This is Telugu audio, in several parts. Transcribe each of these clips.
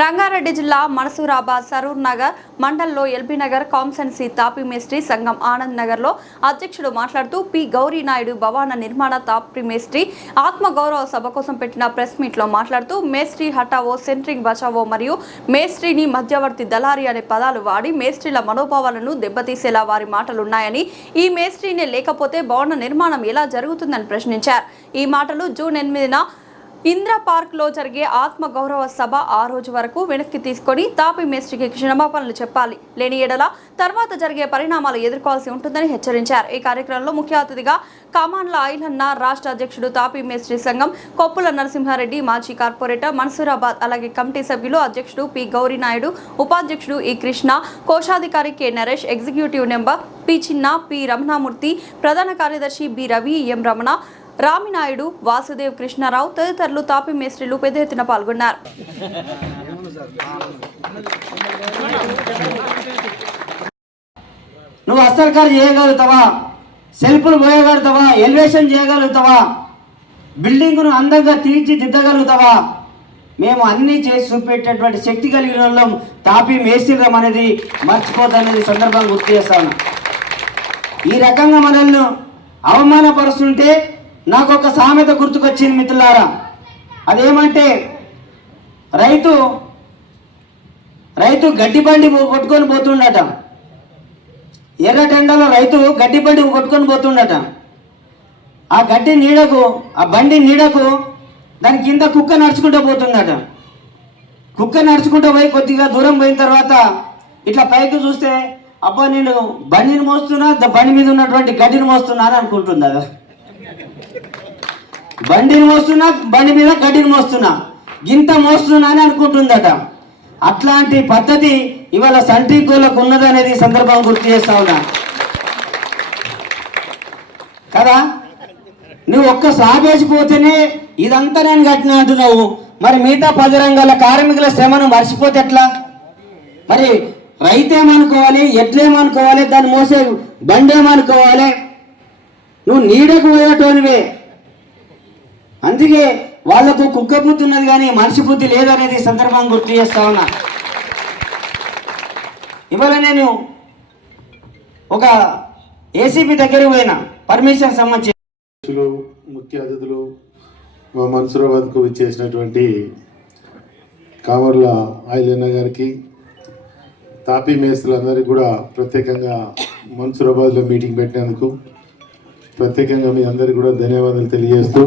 రంగారెడ్డి జిల్లా మనసూరాబాద్ సరూర్ నగర్ మండల్లో ఎల్బీ నగర్ కాన్సెన్సీ తాపీ మేస్త్రి సంఘం ఆనంద్ నగర్లో అధ్యక్షుడు మాట్లాడుతూ పి గౌరీ నాయుడు భవన నిర్మాణ తాపీ మేస్త్రి ఆత్మగౌరవ సభ కోసం పెట్టిన ప్రెస్ మీట్లో మాట్లాడుతూ మేస్త్రి హటావో సెంట్రింగ్ బచావో మరియు మేస్త్రిని మధ్యవర్తి దళారి అనే పదాలు వాడి మేస్త్రీల మనోభావాలను దెబ్బతీసేలా వారి మాటలున్నాయని, ఈ మేస్త్రీనే లేకపోతే భవన నిర్మాణం ఎలా జరుగుతుందని ప్రశ్నించారు. ఈ మాటలు జూన్ 8న ఇంద్ర పార్క్ లో జరిగే ఆత్మ గౌరవ సభ ఆ రోజు వరకు వెనక్కి తీసుకొని తాపీ మేస్త్రికి క్షమాపణలు చెప్పాలి, లేని ఎడల తర్వాత జరిగే పరిణామాలు ఎదుర్కోవాల్సి ఉంటుందని హెచ్చరించారు. ఈ కార్యక్రమంలో ముఖ్య అతిథిగా కమాండ్ల ఐలన్న, రాష్ట్ర అధ్యక్షుడు తాపీ మేస్త్రి సంఘం కొప్పుల నరసింహారెడ్డి, మాజీ కార్పొరేటర్ మనసూరాబాద్, అలాగే కమిటీ సభ్యులు అధ్యక్షుడు పి గౌరీ నాయుడు, ఉపాధ్యక్షుడు ఈ కృష్ణ, కోశాధికారి K Naresh, executive number P చిన్న, పి రమణమూర్తి, ప్రధాన కార్యదర్శి బి రవి, ఎం రమణ, రామినాయుడు, వాసుదేవ్, కృష్ణారావు తదితరులు తాపీ మేస్త్రీలు పెద్ద ఎత్తున పాల్గొన్నారు. నువ్వు అస్తర్కారు చేయగలుగుతావా, సెల్ఫ్లు పోయగలుగుతావా, ఎలివేషన్ చేయగలుగుతావా, బిల్డింగ్ను అందంగా తీర్చిదిద్దగలుగుతావా? మేము అన్నీ చేసి చూపెట్టేటువంటి శక్తి కలిగిన వాళ్ళం తాపీ మేస్త్రీలం అనేది మర్చిపోతానేది సందర్భంగా గుర్తు చేస్తాను. ఈ రకంగా మనల్ని అవమానపరుస్తుంటే నాకు ఒక సామెత గుర్తుకొచ్చింది మిత్రులారా. అదేమంటే రైతు గడ్డి బండి కొట్టుకొని పోతుండట. ఎర్రటెండలో రైతు గడ్డి బండి కొట్టుకొని పోతుండట. ఆ గడ్డి నీడకు, ఆ బండి నీడకు దాని కింద కుక్క నడుచుకుంటూ పోతుందట. కుక్క నడుచుకుంటూ పోయి కొద్దిగా దూరం పోయిన తర్వాత ఇట్లా పైకి చూస్తే, అబ్బా నేను బండిని మోస్తున్నా, బండి మీద ఉన్నటువంటి గడ్డిని మోస్తున్నా అని అనుకుంటుంది. అదా బండిని మోస్తున్నా, బండి మీద గడ్డిని మోస్తున్నా, గింత మోస్తున్నా అని అనుకుంటుందట. అట్లాంటి పద్ధతి ఇవాళ సంట్రీకోలకు ఉన్నదనేది సందర్భం గుర్తు చేస్తా ఉన్నా కదా. నువ్వు ఒక్క సాగేసిపోతేనే ఇదంతా నేను కట్టిన అంటున్నావు, మరి మిగతా 10 రంగాల కార్మికుల శ్రమను మర్చిపోతే ఎట్లా? మరి రైతేమనుకోవాలి, ఎట్లేమనుకోవాలి, దాన్ని మోసే బండేమనుకోవాలి? నువ్వు నీడకు పోయేటోనివే. అందుకే వాళ్లకు కుక్క బుద్ధి ఉన్నది కానీ మనిషి బుద్ధి లేదనేది సందర్భంగా గుర్తు చేస్తా ఉన్నా. ఇవాళ నేను ఒక ఏసీపీ దగ్గరికి పోయినా పర్మిషన్ సంబంధించి. ముఖ్య అతిథులు మా మనసూరాబాద్కు విచ్చేసినటువంటి కావర్ల ఐలన్న గారికి, తాపీ మేస్త్రులందరికీ కూడా ప్రత్యేకంగా మనసూరాబాద్లో మీటింగ్ పెట్టినందుకు ప్రత్యేకంగా మీ అందరికీ కూడా ధన్యవాదాలు తెలియజేస్తూ,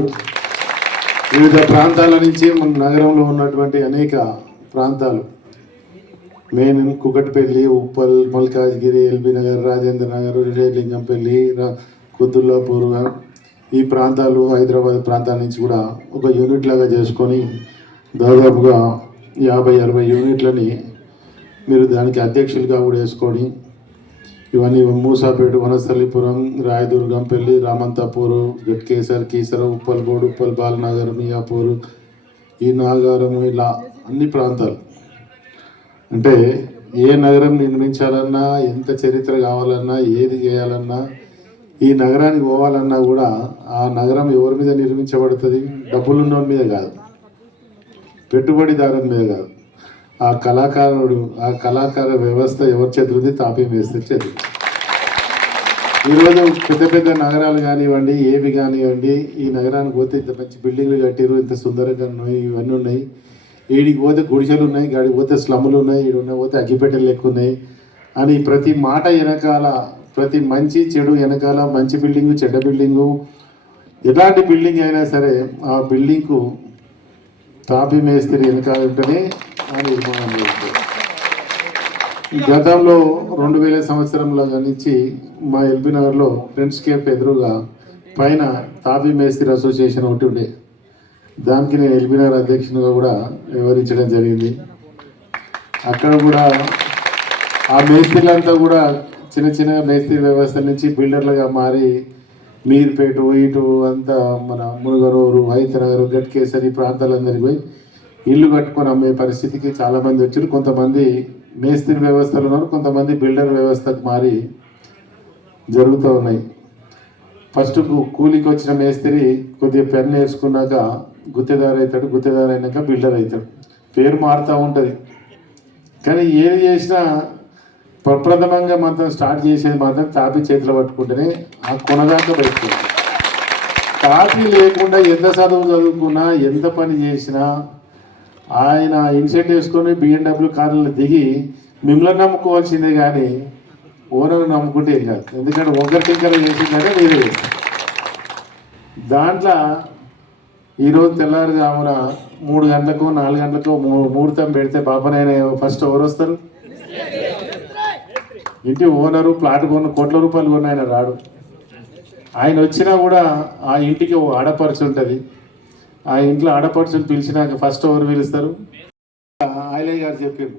వివిధ ప్రాంతాల నుంచి మన నగరంలో ఉన్నటువంటి అనేక ప్రాంతాలు, మెయిన్ కుకట్పల్లి, ఉప్పల్, మల్కాజ్గిరి, ఎల్బీ నగర్, రాజేంద్ర నగర్, లింగంపల్లి, కుతుల్లాపూర్, ఈ ప్రాంతాలు, హైదరాబాద్ ప్రాంతాల నుంచి కూడా ఒక యూనిట్ లాగా చేసుకొని దాదాపుగా 50-60 యూనిట్లని మీరు దానికి అధ్యక్షులుగా కూడా వేసుకొని, ఇవన్నీ మూసాపేట, వనస్థలిపురం, రాయదుర్గంపల్లి, రామంతాపూరు, గట్కేసర్, కీసర, ఉప్పల్గోడు, ఉప్పల్ బాలనగర్, మియాపూరు, ఈ నాగారము, ఇలా అన్ని ప్రాంతాలు. అంటే ఏ నగరం నిర్మించాలన్నా, ఎంత చరిత్ర కావాలన్నా, ఏది చేయాలన్నా, ఈ నగరానికి పోవాలన్నా కూడా ఆ నగరం ఎవరి మీద నిర్మించబడుతుంది? డబ్బులున్నోని మీద కాదు, పెట్టుబడిదారుని మీద కాదు, ఆ కళాకారుడు, ఆ కళాకార వ్యవస్థ ఎవరి చేతులది? తాపీ మేస్త్రి చేతులు. ఈరోజు పెద్ద పెద్ద నగరాలు కానివ్వండి, ఏవి కానివ్వండి, ఈ నగరానికి పోతే ఇంత మంచి బిల్డింగ్లు కట్టిరు, ఇంత సుందరంగా ఉన్నాయి, ఇవన్నీ ఉన్నాయి. ఈడికి పోతే గుడిసెలు ఉన్నాయి, గాడికి పోతే స్లమ్లు ఉన్నాయి, ఈడున్న పోతే అగ్గిపెట్టెలు లెక్క ఉన్నాయి అని ప్రతి మాట వెనకాల, ప్రతి మంచి చెడు వెనకాల మంచి బిల్డింగు, చెడ్డ బిల్డింగు, ఎలాంటి బిల్డింగ్ అయినా సరే ఆ బిల్డింగ్కు తాపీ మేస్త్రి వెనకాల ఉంటేనే ఆ నిర్మాణం చేస్తుంది. గతంలో 2000 సంవత్సరంలో నుంచి మా ఎల్బీ నగర్లో ఫ్రెండ్స్ కేఫ్ ఎదురుగా పైన తాపీ మేస్త్రి అసోసియేషన్ ఒకటి ఉండే, దానికి నేను ఎల్బీ నగర్ అధ్యక్షునిగా కూడా వ్యవహరించడం జరిగింది. అక్కడ కూడా ఆ మేస్త్రీలంతా కూడా చిన్న చిన్న మేస్త్రి వ్యవస్థ నుంచి బిల్డర్లుగా మారి మీర్పేట, ఇటు అంతా మన మునుగనూరు, హైతనగర్, గట్కేసర్, ఈ ప్రాంతాలందరికీ పోయి ఇల్లు కట్టుకొని అమ్మే పరిస్థితికి చాలామంది వచ్చారు. కొంతమంది మేస్త్రి వ్యవస్థలు ఉన్నారు, కొంతమంది బిల్డర్ వ్యవస్థకు మారి జరుగుతూ ఉన్నాయి. ఫస్ట్ కూలికి వచ్చిన మేస్త్రి కొద్దిగా పెన్ వేసుకున్నాక గుత్తేదారు అవుతాడు, గుత్తేదారు అయినాక బిల్డర్ అవుతాడు. పేరు మారుతూ ఉంటుంది. కానీ ఏది చేసినా ప్రప్రథమంగా మాత్రం స్టార్ట్ చేసేది మాత్రం తాపీ చేతిలో పట్టుకుంటేనే ఆ కొనదాకా బయటకు. తాపీ లేకుండా ఎంత చదువుకున్నా ఎంత పని చేసినా ఆయన ఇన్సెంట్ వేసుకొని BMW కార్లలో దిగి మిమ్మల్ని నమ్ముకోవాల్సిందే కానీ ఓనర్ నమ్ముకుంటే ఏం కాదు. ఎందుకంటే ఒకరి టింకర చేసిందంటే మీరే చేస్తారు. దాంట్లో ఈరోజు తెల్లారుజామున 3 గంటలకు 4 గంటలకు ముహూర్తం పెడితే పాపనైనా ఫస్ట్ ఎవరు వస్తారు? ఇంటి ఓనరు. ప్లాట్ కొన్న కోట్ల రూపాయలు కొన్న ఆయన రాడు. ఆయన వచ్చినా కూడా ఆ ఇంటికి ఓ ఆడపడుచు ఉంటుంది. ఆ ఇంట్లో ఆడపడుచుని పిలిచినాక ఫస్ట్ ఎవరు పిలుస్తారు? ఆయిలయ్య గారు చెప్పారు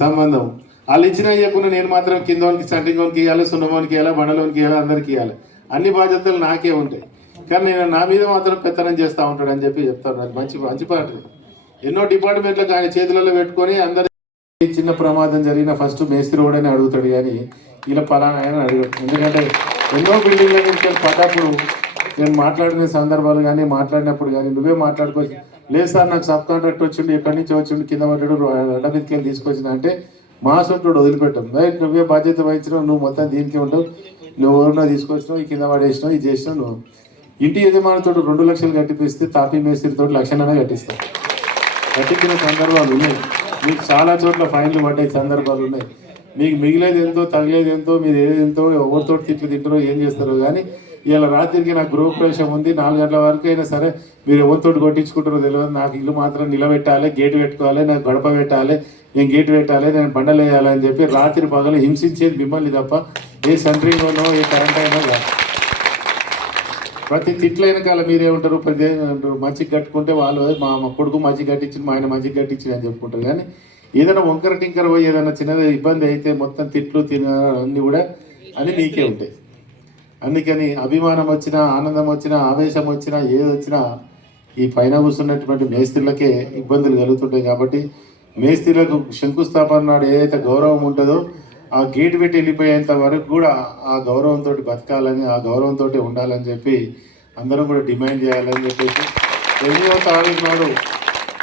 సంబంధం. వాళ్ళు ఇచ్చినా ఇవ్వకుండా నేను మాత్రం కిందోనికి సంటింగోనికి ఇవ్వాలి, సున్నమోనికి ఇవ్వాలి, బండలోనికి ఇవ్వాలి, అందరికి ఇవ్వాలి. అన్ని బాధ్యతలు నాకే ఉంటాయి. కానీ నేను నా మీద మాత్రం పెత్తనం చేస్తూ ఉంటాడు అని చెప్పి చెప్తాను. నాకు మంచి పాట. ఎన్నో డిపార్ట్మెంట్లకు ఆయన చేతులలో పెట్టుకొని అందరి చిన్న ప్రమాదం జరిగిన ఫస్ట్ మేస్త్రి ఓడని అడుగుతాడు కానీ ఇలా పలానా ఆయన అడగడు. ఎందుకంటే ఎన్నో బిల్డింగ్ల నుంచి పడ్డప్పుడు నేను మాట్లాడిన సందర్భాలు కానీ మాట్లాడినప్పుడు కానీ నువ్వే మాట్లాడుకోవచ్చు. లేదు సార్ నాకు సబ్ కాంట్రాక్ట్ వచ్చిండు, ఎక్కడి నుంచి వచ్చిండు, కింద పడ్డాడు, అడ్డ మీదకి వెళ్ళి తీసుకొచ్చిన అంటే మా సొంతుడు వదిలిపెట్టాం. నువ్వే బాధ్యత వహించినావు, నువ్వు మొత్తం దీనికి ఉండవు, నువ్వు ఎవరినో తీసుకొచ్చినావు, ఈ కింద పడేసినావు, ఇది చేసినావు. నువ్వు ఇంటి యజమానితో 2 లక్షలు కట్టిపిస్తే తాపీ మేస్త్రితో 1 లక్షన్నర కట్టిస్తావు. కట్టించిన సందర్భాలు ఉన్నాయి. మీకు చాలా చోట్ల ఫైన్లు పడ్డే సందర్భాలు ఉన్నాయి. మీకు మిగిలేదు ఎంతో తగిలేదు ఎంతో మీరు ఏదెంతో ఎవరితో తిట్లు తింటారో ఏం చేస్తారో కానీ ఇలా రాత్రికి నాకు గృహప్రవేశం ఉంది 4 గంటల వరకు అయినా సరే మీరు ఎవరితో కొట్టించుకుంటారో తెలియదు. నాకు ఇల్లు మాత్రం నిలబెట్టాలి, గేటు పెట్టుకోవాలి, నాకు గడప పెట్టాలి, నేను గేటు పెట్టాలి, నేను బండలు వేయాలని చెప్పి రాత్రి పగలు హింసించేది మిమ్మల్ని తప్ప ఏ సెంట్రింగ్లోనో ఏ కరెంట్ అయినా కాదు. ప్రతి తిట్ల వెనకాల మీరేమంటారు? ప్రతి మంచిగా కట్టుకుంటే వాళ్ళు మా కొడుకు మంచిగా కట్టించింది, మా ఆయన మంచిగా కట్టించింది అని చెప్పుకుంటారు. కానీ ఏదైనా వంకర టింకర పోయి ఏదైనా చిన్నది ఇబ్బంది అయితే మొత్తం తిట్లు అన్నీ కూడా అని మీకే ఉంటాయి. అందుకని అభిమానం వచ్చినా, ఆనందం వచ్చినా, ఆవేశం వచ్చినా, ఏది వచ్చినా ఈ పైన కూర్చున్నటువంటి మేస్త్రీలకే ఇబ్బందులు కలుగుతుంటాయి. కాబట్టి మేస్త్రీలకు శంకుస్థాపన నాడు ఏదైతే గౌరవం ఉంటుందో ఆ గేటు పెట్టి వెళ్ళిపోయేంత వరకు కూడా ఆ గౌరవంతో బతకాలని, ఆ గౌరవంతో ఉండాలని చెప్పి అందరం కూడా డిమాండ్ చేయాలని చెప్పేసి 8వ తారీఖు నాడు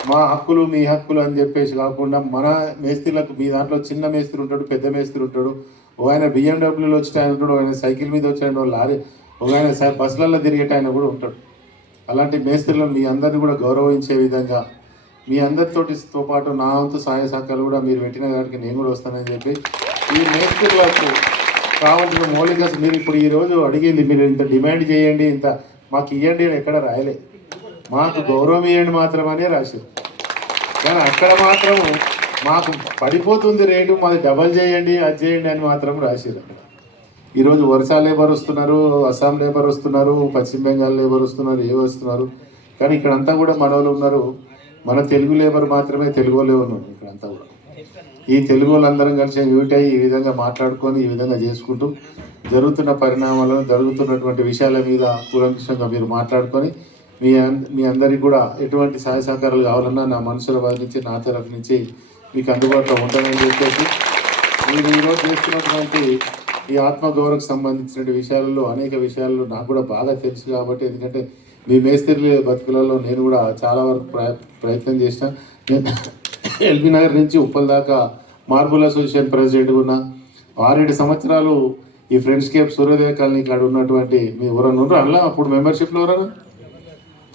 మా హక్కులు మీ హక్కులు అని చెప్పేసి కాకుండా మన మేస్త్రీలకు మీ దాంట్లో చిన్న మేస్త్రి ఉంటాడు, పెద్ద మేస్త్రి ఉంటాడు. ఒక ఆయన BMWలో వచ్చి ఆయన ఉంటాడు, ఆయన సైకిల్ మీద వచ్చి ఆయన లారీ, ఒక ఆయన బస్సులలో తిరిగేట ఆయన కూడా ఉంటాడు. అలాంటి మేస్త్రీలను మీ అందరినీ కూడా గౌరవించే విధంగా మీ అందరితో పాటు నా వంతు సహాయ సహకారాలు కూడా మీరు పెట్టిన దానికి నేను కూడా వస్తానని చెప్పి ఈ మేస్త్రీలకు కావాల్సిన మౌలిక మీరు ఇప్పుడు ఈరోజు అడిగింది మీరు ఇంత డిమాండ్ చేయండి, ఇంత మాకు ఇవ్వండి అని ఎక్కడ రాయలే. మాకు గౌరవం ఇవ్వండి మాత్రమనే రాశారు. కానీ అక్కడ మాత్రం మాకు పడిపోతుంది రేటు, మాది డబల్ చేయండి, అది చేయండి అని మాత్రం రాశారు. ఈరోజు ఒరిస్సా లేబర్ వస్తున్నారు, అస్సాం లేబర్ వస్తున్నారు, పశ్చిమ బెంగాల్ లేబర్ వస్తున్నారు, ఏ వస్తున్నారు. కానీ ఇక్కడంతా కూడా మనోళ్ళు ఉన్నారు. మన తెలుగు లేబర్ మాత్రమే తెలుగు వాళ్ళే ఉన్నాం ఇక్కడంతా కూడా. ఈ తెలుగు వాళ్ళందరం కలిసి యూనిట్ అయ్యి ఈ విధంగా మాట్లాడుకొని ఈ విధంగా చేసుకుంటూ జరుగుతున్న పరిణామాలను, జరుగుతున్నటువంటి విషయాల మీద కూలంకషంగా మీరు మాట్లాడుకొని మీ అందరికీ కూడా ఎటువంటి సహాయ సహకారాలు కావాలన్నా నా మనసుల వారి నుంచి, నా తరఫు నుంచి మీకు అందుబాటులో ఉంటానని చెప్పేసి మీరు ఈరోజు చేస్తున్నటువంటి ఈ ఆత్మగౌరవకు సంబంధించిన విషయాలలో అనేక విషయాలు నాకు కూడా బాగా తెలుసు. కాబట్టి ఎందుకంటే మీ మేస్త్రి బతుకులలో నేను కూడా చాలా వరకు ప్రయత్నం చేసిన. నేను ఎల్బీ నగర్ నుంచి ఉప్పల్ దాకా మార్బుల్ అసోసియేషన్ ప్రెసిడెంట్గా ఉన్నా. 6-7 సంవత్సరాలు ఈ ఫ్రెండ్స్కేప్ సూర్యోదయ కాలనీ ఇక్కడ ఉన్నటువంటి మీ ఎవరన్నా ఉన్నారు అలా అప్పుడు మెంబర్షిప్లో ఎవరన్నా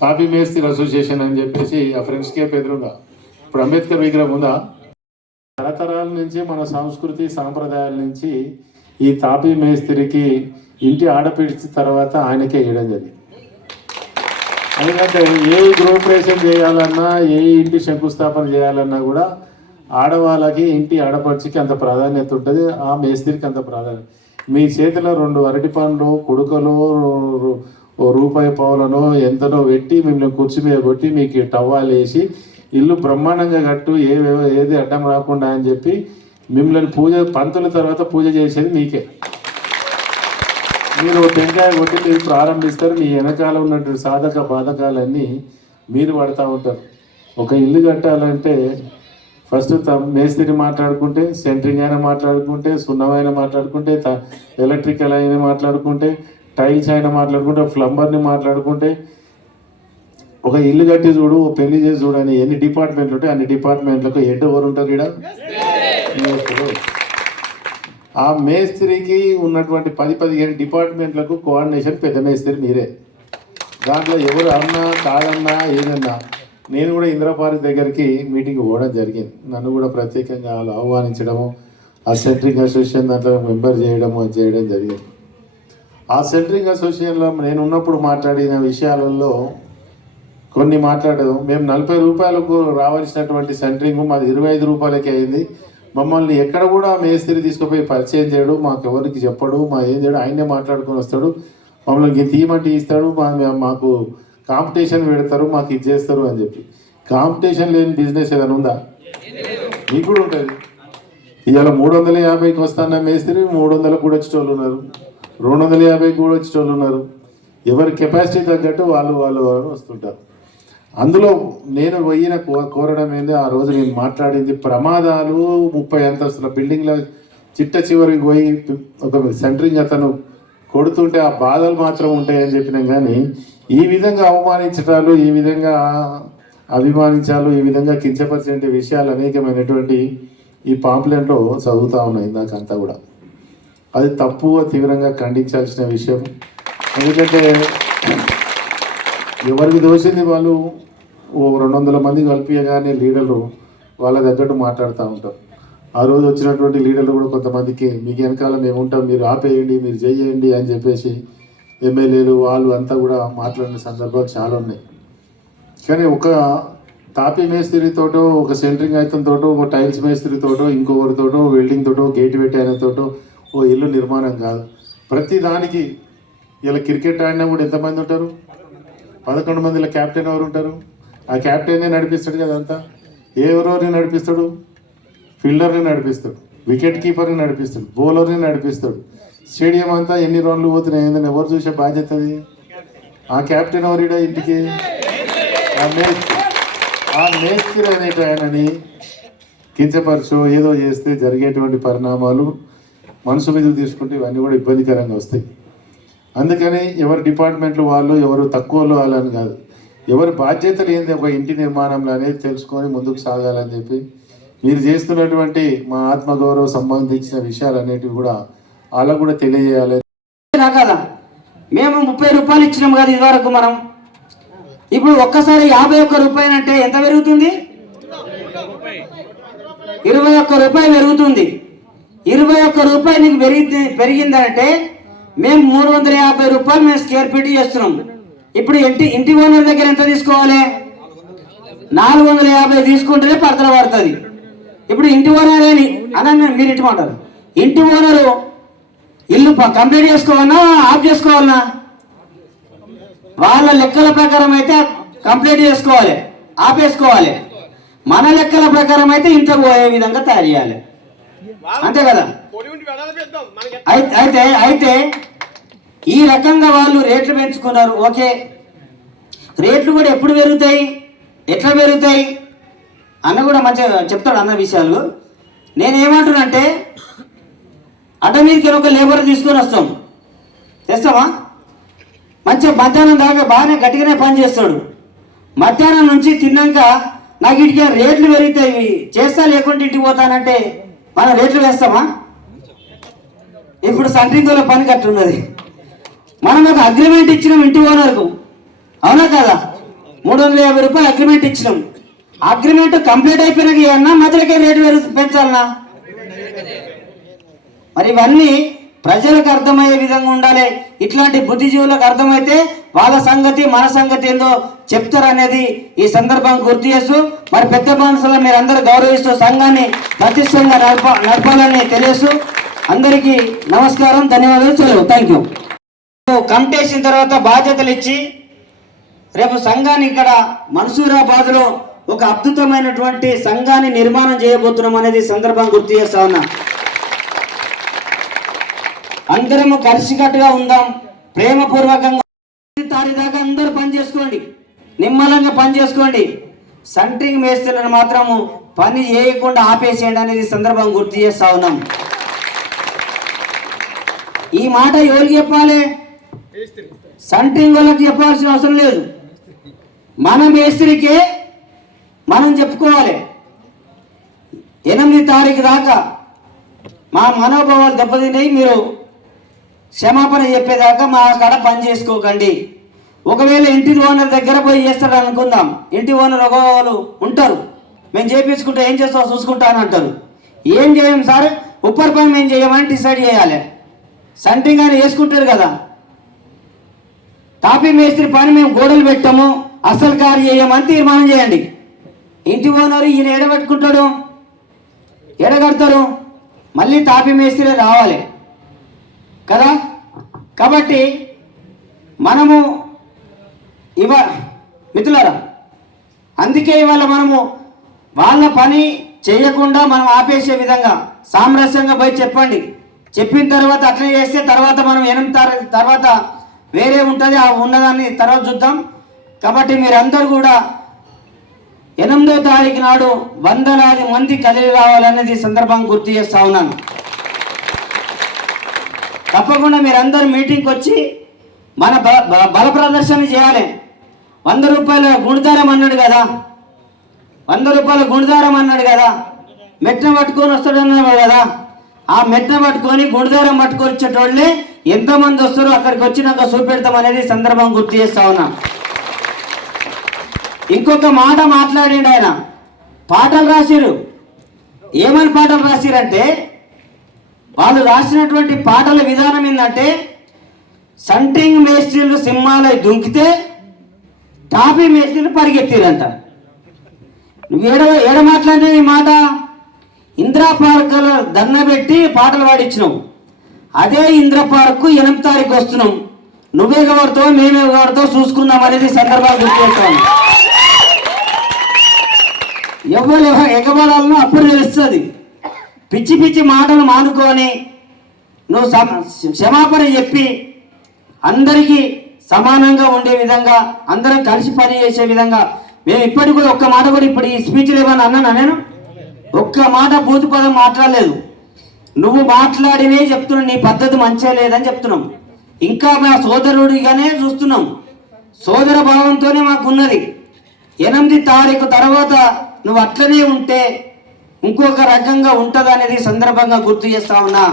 తాపీ మేస్త్రి అసోసియేషన్ అని చెప్పేసి ఆ ఫ్రెండ్స్కేప్ ఎదురుగా ఇప్పుడు అంబేద్కర్ విగ్రహం ఉందా. తరతరాల నుంచి మన సంస్కృతి సాంప్రదాయాల నుంచి ఈ తాపీ మేస్త్రికి ఇంటి ఆడపిడిచిన తర్వాత ఆయనకే వేయడం జరిగింది. ఎందుకంటే ఏ గృహప్రవేశం చేయాలన్నా, ఏ ఇంటి శంకుస్థాపన చేయాలన్నా కూడా ఆడవాళ్ళకి ఇంటి ఆడపడిచికి అంత ప్రాధాన్యత ఉంటుంది, ఆ మేస్త్రికి అంత ప్రాధాన్యత. మీ చేతిలో 2 అరటి పండ్లు కుడుకలు రూపాయి పావులను ఎంతనో పెట్టి మిమ్మల్ని కుర్చీ మీద కొట్టి మీకు టవ్వాలు వేసి ఇల్లు బ్రహ్మాండంగా కట్టు ఏది అడ్డం రాకుండా అని చెప్పి మిమ్మల్ని పంతుల తర్వాత పూజ చేసేది మీకే. మీరు టెంకాయ కొట్టి మీరు ప్రారంభిస్తారు. మీ వెనకాల ఉన్నటువంటి సాధక బాధకాలన్నీ మీరు పడుతూ ఉంటారు. ఒక ఇల్లు కట్టాలంటే ఫస్ట్ మేస్త్రి మాట్లాడుకుంటే, సెంట్రింగ్ అయినా మాట్లాడుకుంటే, సున్నమైన మాట్లాడుకుంటే, ఎలక్ట్రికల్ అయినా మాట్లాడుకుంటే, టైల్స్ అయినా మాట్లాడుకుంటే, ప్లంబర్ని మాట్లాడుకుంటే, ఒక ఇల్లు కట్టి చూడు, ఓ పెళ్లి చేసి చూడు అని ఎన్ని డిపార్ట్మెంట్లు ఉంటాయి, అన్ని డిపార్ట్మెంట్లకు హెడ్ ఎవరు ఉంటారు ఇక్కడ? మేస్త్రులు. ఆ మేస్త్రికి ఉన్నటువంటి 10-15 డిపార్ట్మెంట్లకు కోఆర్డినేషన్ పెద్ద మేస్త్రి మీరే. దాంట్లో ఎవరు అన్నా కాదన్నా ఏదన్నా, నేను కూడా ఇంద్రపార్క్ దగ్గరికి మీటింగ్ పోవడం జరిగింది. నన్ను కూడా ప్రత్యేకంగా వాళ్ళు ఆహ్వానించడము, ఆ సెంట్రింగ్ అసోసియేషన్ దాంట్లో మెంబర్ చేయడం జరిగింది. ఆ సెంట్రింగ్ అసోసియేషన్లో నేను ఉన్నప్పుడు మాట్లాడిన విషయాలలో కొన్ని మాట్లాడదు. మేము 40 రూపాయలకు రావాల్సినటువంటి సెంట్రింగ్ మాది 25 రూపాయలకి అయింది. మమ్మల్ని ఎక్కడ కూడా మేస్త్రి తీసుకుపోయి పరిచయం చేయడు, మాకు ఎవరికి చెప్పడు, మా ఏం చేయడు, ఆయనే మాట్లాడుకొని వస్తాడు, మమ్మల్ని తీయమంటే ఇస్తాడు, మాకు కాంపిటీషన్ పెడతారు, మాకు ఇది చేస్తారు అని చెప్పి. కాంపిటీషన్ లేని బిజినెస్ ఏదైనా ఉందా? మీకు కూడా ఉంటుంది. ఇవాళ 350కి వస్తాన్న మేస్త్రి 300 కూడా వచ్చేటోళ్ళు ఉన్నారు, 250కి కూడా వచ్చేటోళ్ళు ఉన్నారు. ఎవరి కెపాసిటీ తగ్గట్టు వాళ్ళు వస్తుంటారు. అందులో నేను పోయిన కోరడం ఏంది, ఆ రోజు నేను మాట్లాడింది ప్రమాదాలు, 30 అంతస్తుల బిల్డింగ్ల చిట్ట చివరికి పోయి ఒక సెంటరింగ్ అతను కొడుతుంటే ఆ బాధలు మాత్రం ఉంటాయని చెప్పినాం. కానీ ఈ విధంగా అవమానించటాలు, ఈ విధంగా అభిమానించాలు, ఈ విధంగా కించపరిచే విషయాలు అనేకమైనటువంటి ఈ పాంప్లెంట్లో చదువుతూ ఉన్నాయి నాకంతా కూడా. అది తప్పు, తీవ్రంగా ఖండించాల్సిన విషయం. ఎందుకంటే ఎవరికి దోషింది వాళ్ళు 200 మంది కలిపియగానే లీడర్లు వాళ్ళ తగ్గట్టు మాట్లాడుతూ ఉంటారు. ఆ రోజు వచ్చినటువంటి లీడర్లు కూడా కొంతమందికి మీకు వెనకాల మేము ఉంటాం, మీరు ఆపేయండి, మీరు చేయండి అని చెప్పేసి ఎమ్మెల్యేలు వాళ్ళు అంతా కూడా మాట్లాడిన సందర్భాలు చాలా ఉన్నాయి. కానీ ఒక తాపీ మేస్త్రితోటో, ఒక సెంటరింగ్ అయితంతోటో, ఒక టైల్స్ మేస్త్రితోటో, ఇంకొకరితోటో, వెల్డింగ్ తోటో, గేట్ పెట్టేనతోటో ఓ ఇల్లు నిర్మాణం కాదు. ప్రతి దానికి ఇలా క్రికెట్ ఆడినా కూడా ఎంతమంది ఉంటారు? 11 మందిలో క్యాప్టెన్ ఎవరు ఉంటారు? ఆ క్యాప్టెన్నే నడిపిస్తాడు కదా అంతా. ఎవరెవరిని నడిపిస్తాడు? ఫీల్డర్ని నడిపిస్తాడు, వికెట్ కీపర్ని నడిపిస్తాడు, బౌలర్ని నడిపిస్తాడు. స్టేడియం అంతా ఎన్ని రన్లు పోతున్నాయి ఏందని ఎవరు చూసే బాధ్యత అది? ఆ క్యాప్టెన్ ఎవరిడా ఇంటికి? ఆ మేస్త్రి అనేట ఆయనని కించపరచో ఏదో చేస్తే జరిగేటువంటి పరిణామాలు మనసు మీద తీసుకుంటే ఇవన్నీ కూడా ఇబ్బందికరంగా వస్తాయి. అందుకని ఎవరి డిపార్ట్మెంట్లు వాళ్ళు, ఎవరు తక్కువ వాళ్ళు అని కాదు, ఎవరి బాధ్యతలు ఏంది ఒక ఇంటి నిర్మాణంలో అనేది తెలుసుకొని ముందుకు సాగాలని చెప్పి మీరు చేస్తున్నటువంటి మా ఆత్మగౌరవం సంబంధించిన విషయాలు అనేటివి కూడా వాళ్ళకు కూడా తెలియజేయాలి కదా. మేము 30 రూపాయలు ఇచ్చినాం కదా ఇదివరకు మనం. ఇప్పుడు ఒక్కసారి 51 రూపాయలు అంటే ఎంత పెరుగుతుంది? 21 రూపాయలు పెరుగుతుంది. 21 రూపాయలు నీకు పెరిగిందంటే మేము 350 రూపాయలు మేము స్క్వేర్ ఫీట్ చేస్తున్నాం. ఇప్పుడు ఇంటి ఓనర్ దగ్గర ఎంత తీసుకోవాలి? 450 తీసుకుంటేనే పడతల పడుతుంది. ఇప్పుడు ఇంటి ఓనర్ అని మీరు ఇట్టమంటారు, ఇంటి ఓనరు ఇల్లు కంప్లీట్ చేసుకోవాలన్నా ఆఫ్ చేసుకోవాలన్నా? వాళ్ళ లెక్కల ప్రకారం అయితే కంప్లీట్ చేసుకోవాలి, ఆపేసుకోవాలి. మన లెక్కల ప్రకారం అయితే ఇంట్లోకి పోయే విధంగా తయారు చేయాలి, అంతే కదా. అయితే ఈ రకంగా వాళ్ళు రేట్లు పెంచుకున్నారు. ఓకే, రేట్లు కూడా ఎప్పుడు పెరుగుతాయి, ఎట్లా పెరుగుతాయి అన్న కూడా మంచిగా చెప్తాడు అన్న విషయాలు. నేనేమంటున్నానంటే అడ్డ మీదకి ఒక లేబర్ తీసుకొని వస్తాం, తెస్తామా? మంచిగా మధ్యాహ్నం దాకా బాగానే గట్టిగానే పని చేస్తాడు. మధ్యాహ్నం నుంచి తిన్నాక నాకు ఇంటికి రేట్లు పెరుగుతాయి చేస్తా లేకుంటే ఇంటికి పోతానంటే మనం రేట్లు వేస్తామా? ఇప్పుడు సెంట్రింగ్లో పని కట్టున్నది. మనం ఒక అగ్రిమెంట్ ఇచ్చినాం ఇంటి ఓనర్కు, అవునా కదా? 350 రూపాయలు అగ్రిమెంట్ ఇచ్చినాం. అగ్రిమెంట్ కంప్లీట్ అయిపోయినాక ఏమన్నా మధ్యలోకే రేటు పెంచాలన్నా? మరి ఇవన్నీ ప్రజలకు అర్థమయ్యే విధంగా ఉండాలి. ఇట్లాంటి బుద్ధిజీవులకు అర్థమైతే వాళ్ళ సంగతి మన సంగతి ఏందో చెప్తారనేది ఈ సందర్భం గుర్తు చేస్తూ, మరి పెద్ద మనుషులను మీరు అందరూ గౌరవిస్తూ సంఘాన్ని ప్రతిష్టంగా నడపాలని తెలియస్తూ అందరికీ నమస్కారం, ధన్యవాదాలు, సెలవు. Thank you. కమిటేసిన తర్వాత బాధ్యతలు ఇచ్చి రేపు సంఘాన్ని ఇక్కడ మన్సూరాబాద్లో ఒక అద్భుతమైనటువంటి సంఘాన్ని నిర్మాణం చేయబోతున్నాం అనేది సందర్భం గుర్తు చేస్తా ఉన్నా. అందరము కలిసికట్టుగా ఉందాం, ప్రేమపూర్వకంగా. తారీఖు దాకా అందరూ పని చేసుకోండి, నిమ్మలంగా పని చేసుకోండి. సెంట్రింగ్ మేస్త్రులను మాత్రము పని చేయకుండా ఆపేసేయండి అనేది సందర్భం గుర్తు చేస్తా ఉన్నాం. ఈ మాట ఎవరికి చెప్పాలి? సెంట్రింగ్ వాళ్ళకి చెప్పాల్సిన అవసరం లేదు. మన మేస్త్రికే మనం చెప్పుకోవాలి. 8 తారీఖు దాకా మా మనోభావాలు దెబ్బతిన్నాయి, మీరు క్షమాపణ చెప్పేదాకా మా కాడ పని చేసుకోకండి. ఒకవేళ ఇంటి ఓనర్ దగ్గర పోయి చేస్తాడు అనుకుందాం, ఇంటి ఓనర్ ఒక వాళ్ళు ఉంటారు, మేము చేయించుకుంటా ఏం చేస్తావు చూసుకుంటా అని అంటారు. ఏం చేయం సార్, ఉప్పర్ పని మేము చేయమని డిసైడ్ చేయాలి. సంటింగ్ అని వేసుకుంటారు కదా, తాపీ మేస్త్రి పని మేము గోడలు పెట్టాము, అసలు కారు చేయమని తీర్మానం చేయండి. ఇంటి ఓనరు ఈయన ఎడబెట్టుకుంటాడు, ఎడగడతారు, మళ్ళీ తాపీ మేస్త్రి రావాలి కదా. కాబట్టి మనము మిత్రులారా, అందుకే ఇవాళ మనము వాళ్ళ పని చేయకుండా మనం ఆపేసే విధంగా సామరస్యంగా పోయి చెప్పండి. చెప్పిన తర్వాత అట్లా చేస్తే తర్వాత మనం 8 తారీఖు తర్వాత వేరే ఉంటుంది, ఆ ఉన్నదాన్ని తర్వాత చూద్దాం. కాబట్టి మీరందరూ కూడా 8వ తారీఖు నాడు వందలాది మంది కదిలి రావాలనేది సందర్భంగా గుర్తు చేస్తా ఉన్నాను. తప్పకుండా మీరందరూ మీటింగ్కి వచ్చి మన బల ప్రదర్శన చేయాలి. 100 రూపాయల గుణదారం అన్నాడు కదా, 100 రూపాయల గుణదారం అన్నాడు కదా, మెట్న పట్టుకొని వస్తాడన్నాడు కదా, ఆ మెట్న పట్టుకొని గుణదారం పట్టుకొని వచ్చేటోళ్ళే ఎంతమంది వస్తారో అక్కడికి వచ్చినాక చూపెడతాం అనేది సందర్భం గుర్తు చేస్తా ఉన్నా. ఇంకొక మాట మాట్లాడిండు ఆయన, పాటలు రాసిరు. ఏమని పాటలు రాసిరంటే, వాళ్ళు రాసినటువంటి పాటల విధానం ఏంటంటే, సంటింగ్ మేస్త్రీలు సింహాలై దుంకితే టాపీ మేస్త్రీలు పరిగెత్తిరంట. నువ్వు ఏడ మాట్లాడిన ఈ మాట, ఇందిరా పార్కులో దండ పెట్టి పాటలు పాడించినావు. అదే ఇందిరా పార్కు 8 తారీఖు వస్తున్నాం, నువ్వే ఎవరితో మేమే ఎవరితో చూసుకుందాం అనేది సందర్భాలు గుర్తు చేస్తాను. ఎవరు ఎగబడాలను అప్పుడు తెలుస్తుంది. పిచ్చి పిచ్చి మాటలు మానుకొని నువ్వు క్షమాపణ చెప్పి అందరికీ సమానంగా ఉండే విధంగా, అందరం కలిసి పని చేసే విధంగా. మేము ఇప్పటికి కూడా ఒక్క మాట కూడా ఇప్పుడు ఈ స్పీచ్లు ఏమన్నా అన్నానా? నేను ఒక్క మాట బూతు పదం మాట్లాడలేదు. నువ్వు మాట్లాడినే చెప్తున్నావు, నీ పద్ధతి మంచిగా లేదని చెప్తున్నాం. ఇంకా మా సోదరుడిగానే చూస్తున్నాం, సోదర భావంతోనే మాకున్నది. 8 తారీఖు తర్వాత నువ్వు అట్లనే ఉంటే ఇంకొక రకంగా ఉంటుంది అనేది సందర్భంగా గుర్తు చేస్తా ఉన్నా.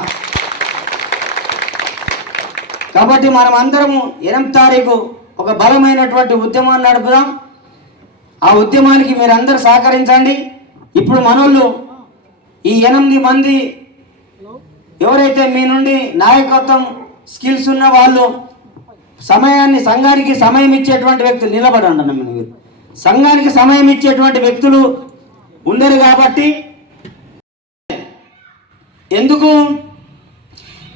కాబట్టి మనం అందరము 8 తారీఖు ఒక బలమైనటువంటి ఉద్యమాన్ని నడుపుదాం. ఆ ఉద్యమానికి మీరందరూ సహకరించండి. ఇప్పుడు మనోళ్ళు ఈ 8 మంది ఎవరైతే మీ నుండి నాయకత్వం స్కిల్స్ ఉన్న వాళ్ళు, సమయాన్ని సంఘానికి సమయం ఇచ్చేటువంటి వ్యక్తులు, నిలబడండి అన్న మీరు, సంఘానికి సమయం ఇచ్చేటువంటి వ్యక్తులు ఉండరు. కాబట్టి ఎందుకు,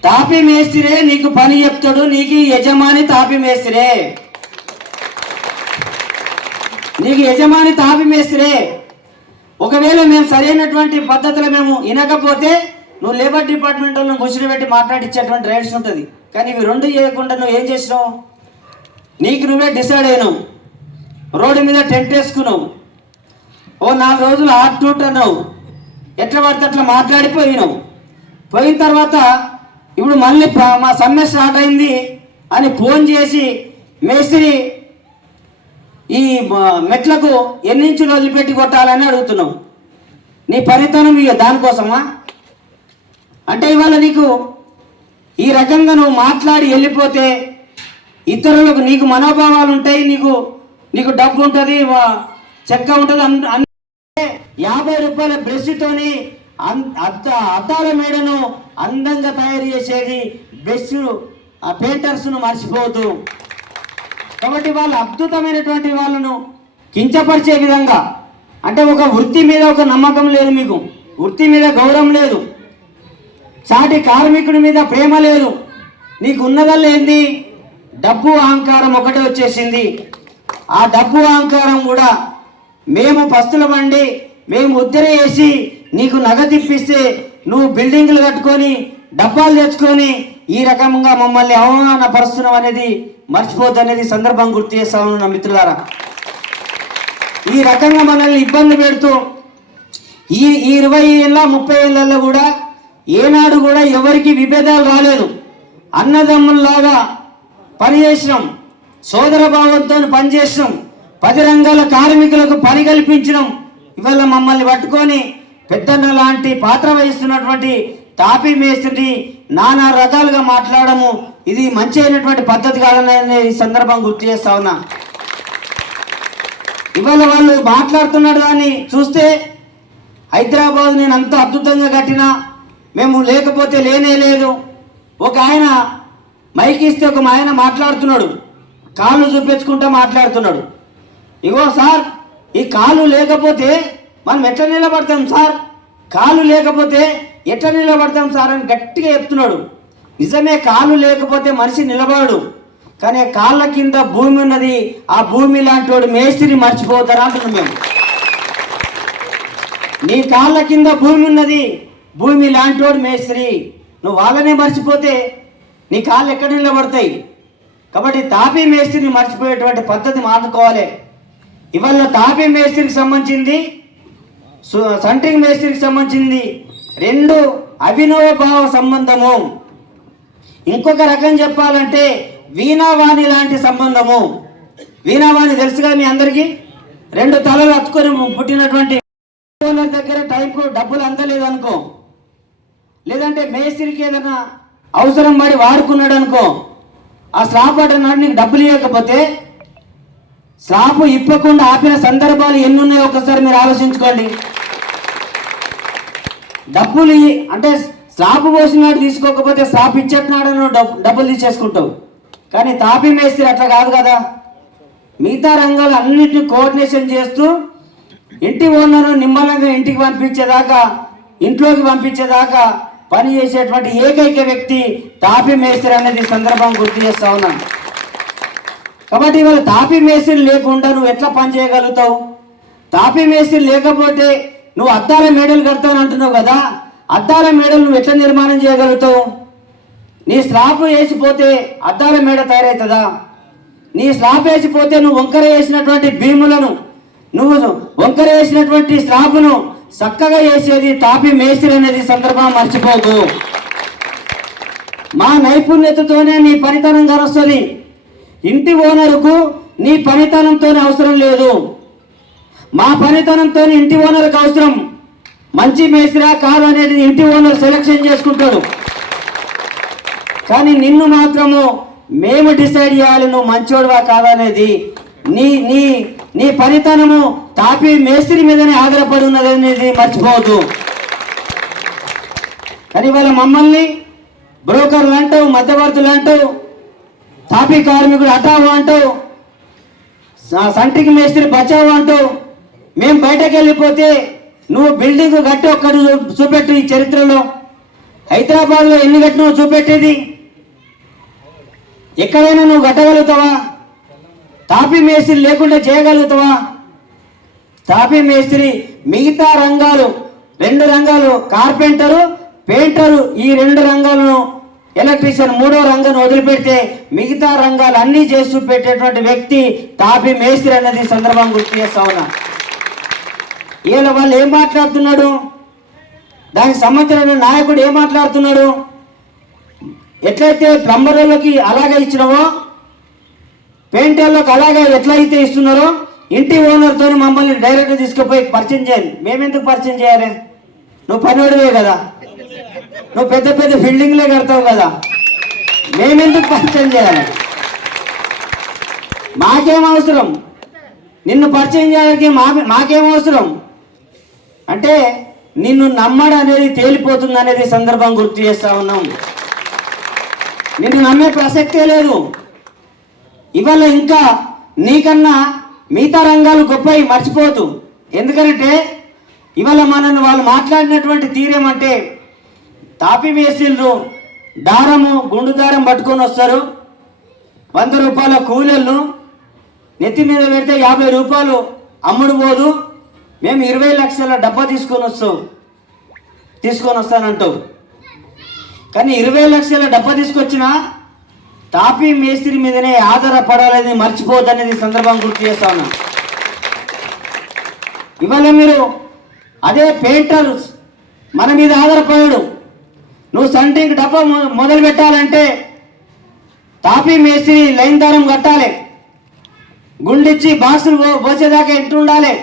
తాపీ మేస్త్రే నీకు పని చెప్తాడు, నీకు యజమాని తాపీ మేస్త్రే, నీకు యజమాని తాపీ మేస్త్రే. ఒకవేళ మేము సరైనటువంటి పద్ధతిలో మేము వినకపోతే నువ్వు లేబర్ డిపార్ట్మెంట్ వాళ్ళని ముసురు పెట్టి మాట్లాడించేటువంటి రైట్స్ ఉంటుంది. కానీ ఇవి రెండు చేయకుండా నువ్వు ఏం చేసినావు, నీకు నువ్వే డిసైడ్ అయినావు, రోడ్డు మీద టెంట్ వేసుకున్నావు, ఓ 4 రోజులు హాట్ టూట్ అన్నావు, ఎట్లా పడితే అట్లా మాట్లాడిపోయినావు. పోయిన తర్వాత ఇప్పుడు మళ్ళీ మా సమ్మె స్టార్ట్ అయింది అని ఫోన్ చేసి మేస్త్రి ఈ మెట్లకు ఎన్ని ఇంచులు వదిలిపెట్టి కొట్టాలని అడుగుతున్నావు. నీ పరితనం ఇక దానికోసమా? అంటే ఇవాళ నీకు ఈ రకంగా నువ్వు మాట్లాడి వెళ్ళిపోతే ఇతరులకు నీకు మనోభావాలు ఉంటాయి, నీకు డబ్బు ఉంటుంది, చెక్క ఉంటుంది. 50 రూపాయల బ్రష్తోని అద్దాల మేడను అందంగా తయారు చేసేది బ్రష్, ఆ పెయింటర్స్ను మర్చిపోవద్దు. కాబట్టి వాళ్ళు అద్భుతమైనటువంటి వాళ్ళను కించపరిచే విధంగా, అంటే ఒక వృత్తి మీద ఒక నమ్మకం లేదు, మీకు వృత్తి మీద గౌరవం లేదు, సాటి కార్మికుడి మీద ప్రేమ లేదు, నీకు ఉన్నదల్లా ఏంది, డబ్బు అహంకారం ఒకటే వచ్చేసింది. ఆ డబ్బు అహంకారం కూడా మేము పస్తుల బండి మేము ఉద్దర వేసి నీకు నగదిప్పిస్తే నువ్వు బిల్డింగ్లు కట్టుకొని డబ్బాలు తెచ్చుకొని ఈ రకంగా మమ్మల్ని అవమానపరుస్తున్నాం అనేది మర్చిపోద్దు అనేది సందర్భం గుర్తు చేస్తా ఉన్నా మిత్రులారా. ఈ రకంగా మనల్ని ఇబ్బంది పెడుతూ ఈ 20 ఏళ్ళ 30 ఏళ్ళల్లో కూడా ఏనాడు కూడా ఎవరికి విభేదాలు రాలేదు. అన్నదమ్ముల్లాగా పనిచేసినాం, సోదర భావంతో పనిచేసినాం, 10 రంగాల కార్మికులకు పని కల్పించడం, ఇవాళ మమ్మల్ని పట్టుకొని పెద్దన్న లాంటి పాత్ర వహిస్తున్నటువంటి తాపీ మేస్త్రిని నానా రకాలుగా మాట్లాడము ఇది మంచి అయినటువంటి పద్ధతి కాదని ఈ సందర్భం గుర్తు చేస్తా ఉన్నా. ఇవాళ వాళ్ళు మాట్లాడుతున్నాడు దాన్ని చూస్తే హైదరాబాద్ నేను అంత అద్భుతంగా కట్టినా, మేము లేకపోతే లేనే లేదు. ఒక ఆయన మైక్ ఇస్తే ఒక ఆయన మాట్లాడుతున్నాడు, కాళ్ళు చూపించుకుంటూ మాట్లాడుతున్నాడు. ఇగో సార్, ఈ కాళ్ళు లేకపోతే మనం ఎట్లా నిలబడతాం సార్, కాళ్ళు లేకపోతే ఎట్లా నిలబడతాం సార్ అని గట్టిగా చెప్తున్నాడు. నిజమే, కాళ్ళు లేకపోతే మనిషి నిలబడు, కానీ కాళ్ళ కింద భూమి ఉన్నది. ఆ భూమి లాంటి వాడు మేస్త్రిని మర్చిపోతారా అంటున్నాం మేము. నీ కాళ్ళ కింద భూమి ఉన్నది, భూమి లాంటి వాడు మేస్త్రి. నువ్వు వాళ్ళనే మర్చిపోతే నీ కాళ్ళు ఎక్కడ నిలబడతాయి? కాబట్టి తాపీ మేస్త్రిని మర్చిపోయేటువంటి పద్ధతి మానుకోవాలి. ఇవాళ తాపీ మేస్త్రికి సంబంధించింది, సెంట్రింగ్ మేస్త్రికి సంబంధించింది 2 అవినోభావ సంబంధము. ఇంకొక రకం చెప్పాలంటే వీణావాణి లాంటి సంబంధము. వీణావాణి తెలుసుగా మీ అందరికీ, 2 తలలు అతుకొని పుట్టినటువంటి ఓనర్ దగ్గర టైంకు డబ్బులు అందలేదు అనుకో, లేదంటే మేస్త్రికి ఏదైనా అవసరం పడి వాడుకున్నాడు అనుకో, ఆ స్లాబ్ పడ్డనాడు నీకు డబ్బులు ఇవ్వకపోతే స్లాబ్ ఇప్పకుండా ఆపిన సందర్భాలు ఎన్ని ఉన్నాయో ఒకసారి మీరు ఆలోచించుకోండి. డబ్బులు అంటే స్లాబ్ పోసినాడు తీసుకోకపోతే స్లాబ్ ఇచ్చేట్టున్నాడు డబ్బులు తీసేసుకుంటావు. కానీ తాపీ మేస్త్రి అట్లా కాదు కదా. మిగతా రంగాలు అన్నింటినీ కోఆర్డినేషన్ చేస్తూ ఇంటి ఓనరు నిమ్మలంగా ఇంటికి పంపించేదాకా, ఇంట్లోకి పంపించేదాకా పని చేసేటువంటి ఏకైక వ్యక్తి తాపీ మేస్త్రి అనేది సందర్భం గుర్తు చేస్తా ఉన్నాను. కాబట్టి ఇవాళ తాపీ మేస్త్రి లేకుండా నువ్వు ఎట్లా పని చేయగలుగుతావు? తాపీ మేస్త్రి లేకపోతే నువ్వు అద్దాల మేడలు కడతావు అంటున్నావు కదా, అద్దాల మేడలు నువ్వు ఎట్లా నిర్మాణం చేయగలుగుతావు? నీ స్లాబ్ వేసిపోతే అద్దాల మేడ తయారవుతుందా? నీ స్లాబ్ వేసిపోతే నువ్వు వంకర వేసినటువంటి భీములను, నువ్వు వంకర వేసినటువంటి స్లాబ్ను చక్కగా వేసేది తాపీ మేస్త్రి అనేది సందర్భం మర్చిపోకు. మా నైపుణ్యతతోనే నీ పనితనం కనొస్తుంది. ఇంటి ఓనరుకు నీ పనితనంతో అవసరం లేదు, మా పనితనంతో ఇంటి ఓనర్కి అవసరం. మంచి మేస్త్రా కాదు అనేది ఇంటి ఓనర్ సెలెక్షన్ చేసుకుంటాడు. కానీ నిన్ను మాత్రము మేము డిసైడ్ చేయాలి నువ్వు మంచోడువా కాదనేది. నీ నీ నీ పనితనము తాపీ మేస్త్రి మీదనే ఆధారపడి ఉన్నది అనేది మర్చిపోవద్దు. కానీ ఇవాళ మమ్మల్ని బ్రోకర్లు అంటావు, మధ్యవర్తులు అంటావు, తాపీ కార్మికుడు హఠావు అంటావు, సెంట్రింగ్ మేస్త్రి బచావు అంటావు. మేము బయటకు వెళ్ళిపోతే నువ్వు బిల్డింగ్ కట్టి ఒక్కడు చూపెట్టు. ఈ చరిత్రలో హైదరాబాద్లో ఎన్ని కట్టినావు చూపెట్టేది? ఎక్కడైనా నువ్వు కట్టగలుగుతావా? తాపీ మేస్త్రి లేకుండా చేయగలుగుతావా? తాపీ మేస్త్రి మిగతా రంగాలు 2 రంగాలు, కార్పెంటరు, పెయింటరు, ఈ 2 రంగాలను, ఎలక్ట్రీషియన్ 3వ రంగాన్ని వదిలిపెడితే మిగతా రంగాలు అన్నీ చేసి చూపెట్టేటువంటి వ్యక్తి తాపీ మేస్త్రి అనేది సందర్భం గుర్తు చేస్తా ఉన్నా. వీళ్ళ వాళ్ళు ఏం మాట్లాడుతున్నాడు? దానికి సంబంధించిన నాయకుడు ఏం మాట్లాడుతున్నాడు? ఎట్లయితే ప్లంబర్లకి అలాగే ఇచ్చినావో, పెయింటర్లకు అలాగే ఎట్లయితే ఇస్తున్నారో, ఇంటి ఓనర్తో మమ్మల్ని డైరెక్ట్గా తీసుకుపోయి పరిచయం చేయాలి. మేమెందుకు పరిచయం చేయాలి? నువ్వు పనివాడివే కదా, నువ్వు పెద్ద పెద్ద బిల్డింగ్లే కడతావు కదా, మేమెందుకు పరిచయం చేయాలి? మాకేం అవసరం? నిన్ను పరిచయం చేయడానికి మాకేం అవసరం? అంటే నిన్ను నమ్మడం అనేది తేలిపోతుంది అనేది సందర్భం గుర్తు చేస్తా ఉన్నాం. నిన్ను నమ్మే ప్రసక్తే లేదు. ఇవాళ ఇంకా నీకన్నా మిగతా రంగాలు గొప్పవి మర్చిపోతూ. ఎందుకంటే ఇవాళ మనల్ని వాళ్ళు మాట్లాడినటువంటి తీరేమంటే, తాపీ మేస్త్రీలు దారము, గుండు దారం పట్టుకొని వస్తారు, 100 రూపాయల కూలీలను నెత్తి మీద పెడితే 50 రూపాయలు అమ్ముడు పోదు, మేము 20 లక్షల డబ్బా తీసుకొని వస్తానంటావు. కానీ 20 లక్షల డబ్బా తీసుకొచ్చినా తాపీ మేస్త్రి మీదనే ఆధారపడాలని మర్చిపోవద్దనేది సందర్భం గుర్తు చేస్తా ఉన్నా. ఇవాళ మీరు అదే పెయింటర్ మన మీద ఆధారపడాడు. నువ్వు సెంట్రింగ్ డబ్బా మొదలు పెట్టాలంటే తాపీ మేస్త్రి లైన్ దారం కట్టాలి. గుండిచ్చి బాక్సులు పోసేదాకా ఎట్లుండాలి,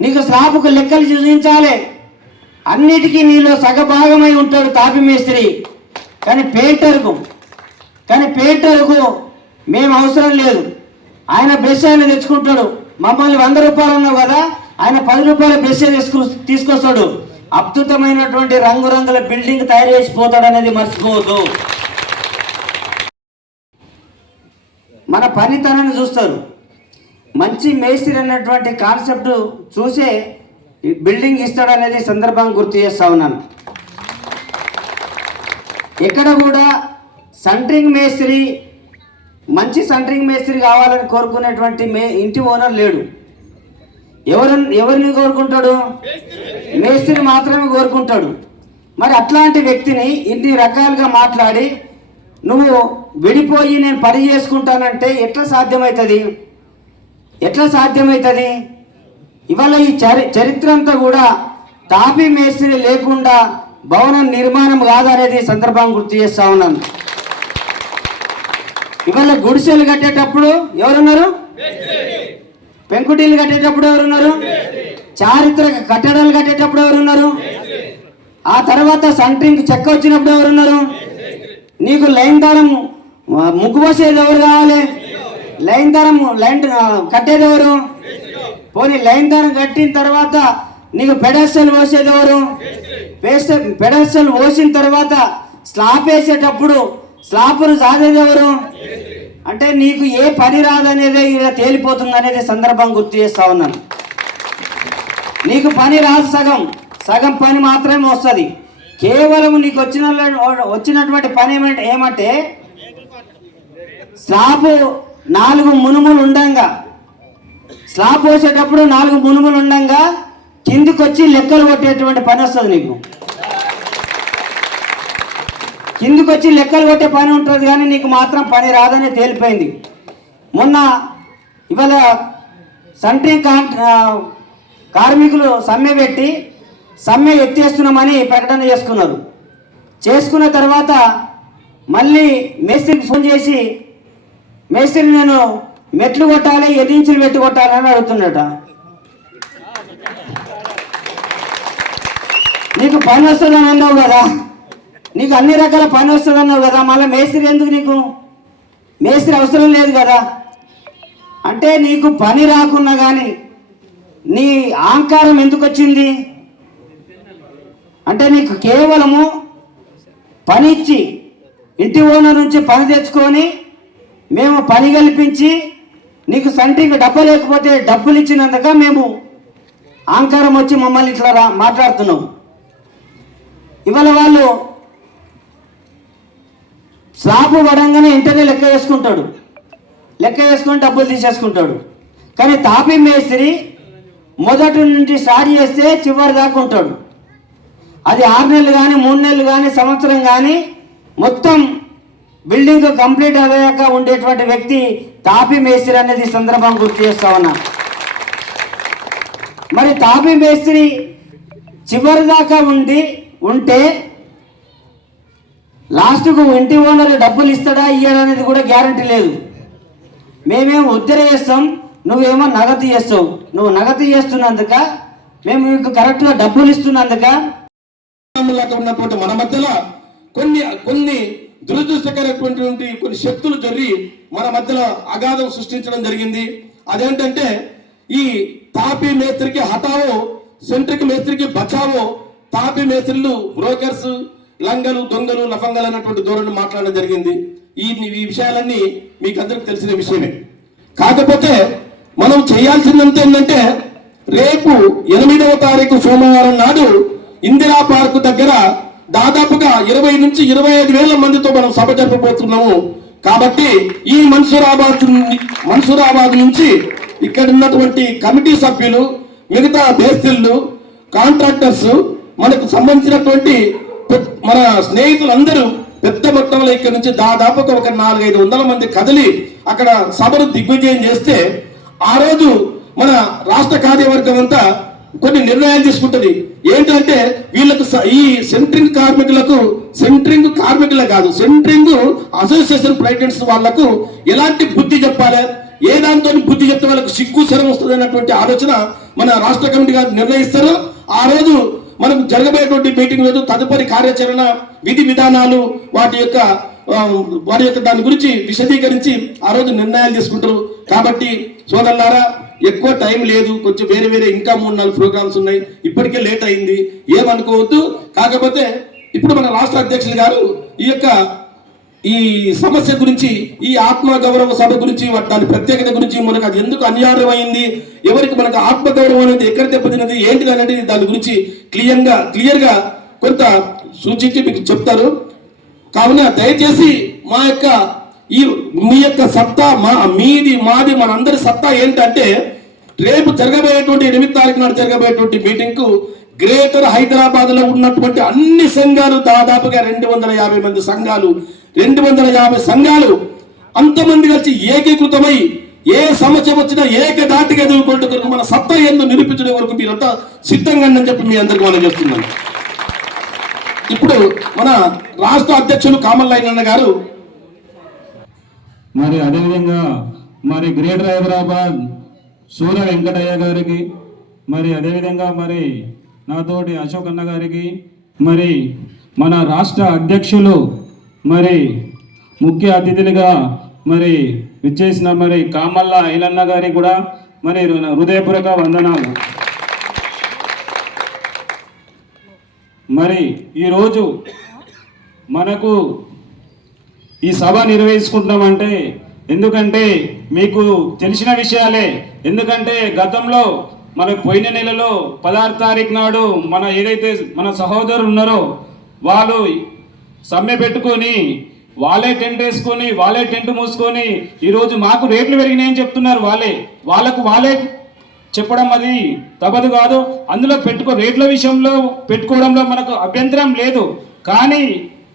నీకు స్లాబ్కు లెక్కలు చూపించాలి, అన్నిటికీ నీలో సగభాగమై ఉంటాడు తాపి మేస్త్రి. కానీ పెయింటర్కు మేము అవసరం లేదు. ఆయన బ్రష్ ఆయన తెచ్చుకుంటాడు. మమ్మల్ని 100 రూపాయలు ఉన్నావు కదా, ఆయన 10 రూపాయల బ్రష్ తీసుకొస్తాడు. అద్భుతమైనటువంటి రంగురంగుల బిల్డింగ్ తయారు చేసిపోతాడు అనేది మర్చిపోవద్దు. మన పనితనాన్ని చూస్తారు. మంచి మేస్త్రి అన్నటువంటి కాన్సెప్ట్ చూసే బిల్డింగ్ ఇస్తాడు అనేది సందర్భంగా గుర్తు చేస్తా ఉన్నాను. ఎక్కడ కూడా మంచి సెంట్రింగ్ మేస్త్రి కావాలని కోరుకునేటువంటి ఇంటి ఓనర్ లేడు. ఎవరిని కోరుకుంటాడు? మేస్త్రిని మాత్రమే కోరుకుంటాడు. మరి అట్లాంటి వ్యక్తిని ఇన్ని రకాలుగా మాట్లాడి నువ్వు విడిపోయి నేను పని చేసుకుంటానంటే ఎట్లా సాధ్యమవుతుంది? ఇవాళ ఈ చరిత్ర అంతా కూడా తాపీ మేస్త్రి లేకుండా భవనం నిర్మాణం కాదనేది సందర్భంగా గుర్తు చేస్తా ఉన్నాను. ఇవాళ గుడిసెలు కట్టేటప్పుడు ఎవరున్నారు? పెంకుటీలు కట్టేటప్పుడు ఎవరున్నారు? చారిత్రక కట్టడాలు కట్టేటప్పుడు ఎవరున్నారు? ఆ తర్వాత సెంట్రింగ్ చెక్క వచ్చినప్పుడు ఎవరున్నారు? నీకు లైన్ దారం ముగ్గు పోసేది ఎవరు కావాలి? లైన్ కట్టేది ఎవరు? పోనీ లైన్ దారం కట్టిన తర్వాత నీకు పెడస్టల్ పోసేది ఎవరు? పెడస్టల్ పోసిన తర్వాత స్లాబ్ వేసేటప్పుడు స్లాబ్ను సాధేది ఎవరు? అంటే నీకు ఏ పని రాదనేదే ఇలా తేలిపోతుంది అనేది సందర్భం గుర్తు చేస్తా ఉన్నాను. నీకు పని రాదు, సగం పని మాత్రమే వస్తుంది. కేవలం నీకు వచ్చినటువంటి పని ఏమంటే స్లాబ్ 4 మునుములు ఉండంగా, స్లాబ్ పోసేటప్పుడు 4 మునుములు ఉండంగా కిందికి వచ్చి లెక్కలు కొట్టేటువంటి పని వస్తుంది. నీకు కిందికి వచ్చి లెక్కలు కొట్టే పని ఉంటుంది, కానీ నీకు మాత్రం పని రాదని తేలిపోయింది. ఇవాళ సెంట్రింగ్ కార్మికులు సమ్మె పెట్టి సమ్మె ఎత్తేస్తున్నామని ప్రకటన చేసుకున్న తర్వాత మళ్ళీ మేస్త్రికి ఫోన్ చేసి, మేస్త్రి నేను మెట్లు కొట్టాలి, 8 ఇంచులు మెట్టు కొట్టాలి అని అడుగుతున్నట. నీకు పని వస్తుందని అన్నావు కదా, నీకు అన్ని రకాల పని వస్తుంది అన్నావు కదా, మళ్ళీ మేస్త్రి ఎందుకు? నీకు మేస్త్రి అవసరం లేదు కదా. అంటే నీకు పని రాకున్నా కానీ నీ అహంకారం ఎందుకు వచ్చింది అంటే నీకు కేవలము పని ఇచ్చి ఇంటి ఓనర్ నుంచి పని తెచ్చుకొని మేము పని కల్పించి నీకు సెంట్రింగ్ డబ్బు లేకపోతే డబ్బులు ఇచ్చినందుక మేము అహంకారం వచ్చి మమ్మల్ని ఇట్లా మాట్లాడుతున్నాం. ఇవాళ వాళ్ళు స్లాబ్ పడంగానే ఇంటనే లెక్క వేసుకొని డబ్బులు తీసేసుకుంటాడు. కానీ తాపీ మేస్త్రి మొదటి నుంచి స్టార్ట్ చేస్తే చివరి దాకా ఉంటాడు. అది 6 నెలలు కానీ 3 నెలలు కానీ సంవత్సరం కానీ మొత్తం బిల్డింగ్ కంప్లీట్ అయ్యాక ఉండేటువంటి వ్యక్తి తాపీ మేస్త్రి అనేది సందర్భం గుర్తు చేస్తా ఉన్నా. మరి తాపీ మేస్త్రి చివరి దాకా ఉంటే లాస్ట్కు ఇంటి ఓనర్ డబ్బులు ఇస్తాడా ఇయ్యడనేది కూడా గ్యారంటీ లేదు. మేమేమో ఉద్దర చేస్తాం, నువ్వేమో నగదు చేస్తావు. నువ్వు నగదు చేస్తున్నందుక మేము మీకు కరెక్ట్గా డబ్బులు ఇస్తున్నందుక ఉన్నటువంటి మన మధ్యలో కొన్ని దురదృష్టకరమైనటువంటి కొన్ని శక్తులు జరిగి మన మధ్యలో అగాధం సృష్టించడం జరిగింది. అదేంటంటే ఈ తాపీ మేస్త్రికి హఠావో, సెంట్రిక్ మేస్త్రికి బచావో, తాపీ మేస్త్రులు బ్రోకర్స్, లంగలు, దొంగలు, లఫంగలు అన్నటువంటి ధోరణి మాట్లాడడం జరిగింది. ఈ విషయాలన్నీ మీకు అందరికి తెలిసిన విషయమే. కాకపోతే మనం చేయాల్సిందంతా ఏంటంటే రేపు 8వ తారీఖు సోమవారం నాడు ఇందిరా పార్కు దగ్గర దాదాపుగా 20 నుంచి 25 వేల మందితో మనం సభ జరపబోతున్నాము. కాబట్టి ఈ మన్సూరాబాద్ నుంచి ఇక్కడ ఉన్నటువంటి కమిటీ సభ్యులు, మిగతా మేస్త్రీలు, కాంట్రాక్టర్స్, మనకు సంబంధించినటువంటి మన స్నేహితులందరూ పెద్ద మొత్తంలో ఇక్కడ నుంచి దాదాపుగా ఒక 400-500 మంది కదిలి అక్కడ సభను దిగ్విజయం చేస్తే ఆ రోజు మన రాష్ట్ర కార్యవర్గం అంతా కొన్ని నిర్ణయాలు తీసుకుంటుంది. ఏంటంటే వీళ్ళకు ఈ సెంట్రింగ్ కార్మికులే కాదు, సెంట్రింగ్ అసోసియేషన్ ప్రెసిడెంట్స్ వాళ్లకు ఎలాంటి బుద్ధి చెప్పాలి, ఏ దాంతో బుద్ధి చెప్తే వాళ్ళకు సిగ్గు శరం వస్తుంది అన్నటువంటి ఆలోచన మన రాష్ట్ర కమిటీ గారు నిర్ణయిస్తారు. ఆ రోజు మనం జరగబోయేటువంటి మీటింగ్ రోజు తదుపరి కార్యాచరణ విధి విధానాలు వాటి యొక్క దాని గురించి విశదీకరించి ఆ రోజు నిర్ణయాలు తీసుకుంటారు. కాబట్టి సోదరులారా, ఎక్కువ టైం లేదు, కొంచెం వేరే ఇంకా 3-4 ప్రోగ్రామ్స్ ఉన్నాయి, ఇప్పటికే లేట్ అయింది, ఏమనుకోవద్దు. కాకపోతే ఇప్పుడు మన రాష్ట్ర అధ్యక్షులు గారు ఈ సమస్య గురించి, ఈ ఆత్మగౌరవ సభ గురించి, దాని ప్రత్యేకత గురించి, మనకు అది ఎందుకు అన్యాయమైంది, ఎవరికి మనకు ఆత్మగౌరవం అనేది ఎక్కడ దెబ్బతిన్నది ఏంటిది అనేది దాని గురించి క్లియర్గా కొంత సూచించి మీకు చెప్తారు. కావున దయచేసి మీ యొక్క సత్తా మీది మాది మనందరి సత్తా ఏంటంటే, రేపు జరగబోయేటువంటి 8 తారీఖు నాడు జరగబోయేటువంటి మీటింగ్ కు గ్రేటర్ హైదరాబాద్ లో ఉన్నటువంటి అన్ని సంఘాలు, దాదాపుగా 250 మంది సంఘాలు, 250 సంఘాలు అంతమంది కలిసి ఏకీకృతమై ఏ సమస్య వచ్చినా ఏకదాటిగా ఎదుర్కొంటూ మన సత్తా ఏందో నిరూపించడం వరకు మీరంతా సిద్ధంగా అని చెప్పి మీ అందరికీ మనం చెప్తున్నాను. ఇప్పుడు మన రాష్ట్ర అధ్యక్షులు కామల్లయ్య గారు, మరి అదేవిధంగా మరి గ్రేటర్ హైదరాబాద్ సూర్య వెంకటయ్య గారికి, మరి అదేవిధంగా మరి నాతోటి అశోక్ అన్న గారికి, మరి మన రాష్ట్ర అధ్యక్షులు మరి ముఖ్య అతిథులుగా మరి విచ్చేసిన మరి కామల్ల ఐలన్న గారికి కూడా మరి హృదయపూర్వక వందనాలు. మరి ఈరోజు మనకు ఈ సభ నిర్వహించుకుంటున్నామంటే ఎందుకంటే మీకు తెలిసిన విషయాలే. ఎందుకంటే గతంలో మనకు పోయిన నెలలో 16 తారీఖు నాడు ఏదైతే మన సహోదరులు ఉన్నారో వాళ్ళు సమ్మె పెట్టుకొని వాళ్ళే టెంట్ వేసుకొని వాళ్ళే టెంట్ మూసుకొని ఈరోజు మాకు రేట్లు పెరిగినాయని చెప్తున్నారు. వాళ్ళే చెప్పడం అది తప్పదు కాదు. అందులో రేట్ల విషయంలో పెట్టుకోవడంలో మనకు అభ్యంతరం లేదు. కానీ